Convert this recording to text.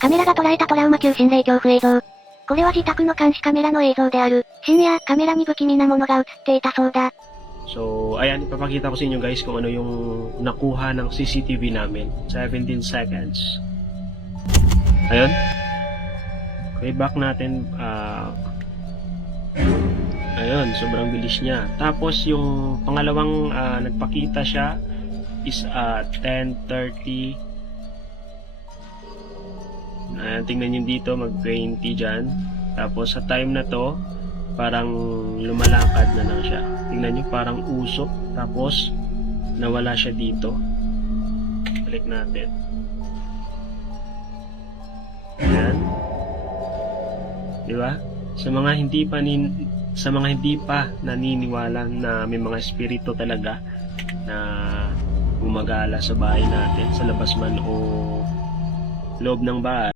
カメラが捉えたトラウマ級心霊恐怖映像。これは自宅の監視カメラの映像である。深夜、カメラに不気味なものが映っていたそうだ。So, ayan, ipapakita ko sa inyo guys kung ano yung nakuha ng CCTV namin. 17 seconds. Ayun. Okay, back natin. Ayun, sobrang bilis niya. Tapos yung pangalawang nagpakita siya is 10:30. Tingnan nyo dito, mag-20 dyan. Tapos sa time na to, parang lumalakad na lang siya. Tingnan nyo, parang usok. Tapos, nawala siya dito. Balik natin. Ayan. Diba? Sa mga hindi pa naniniwala na may mga espiritu talaga na gumagala sa bahay natin, sa labas man o loob ng bahay.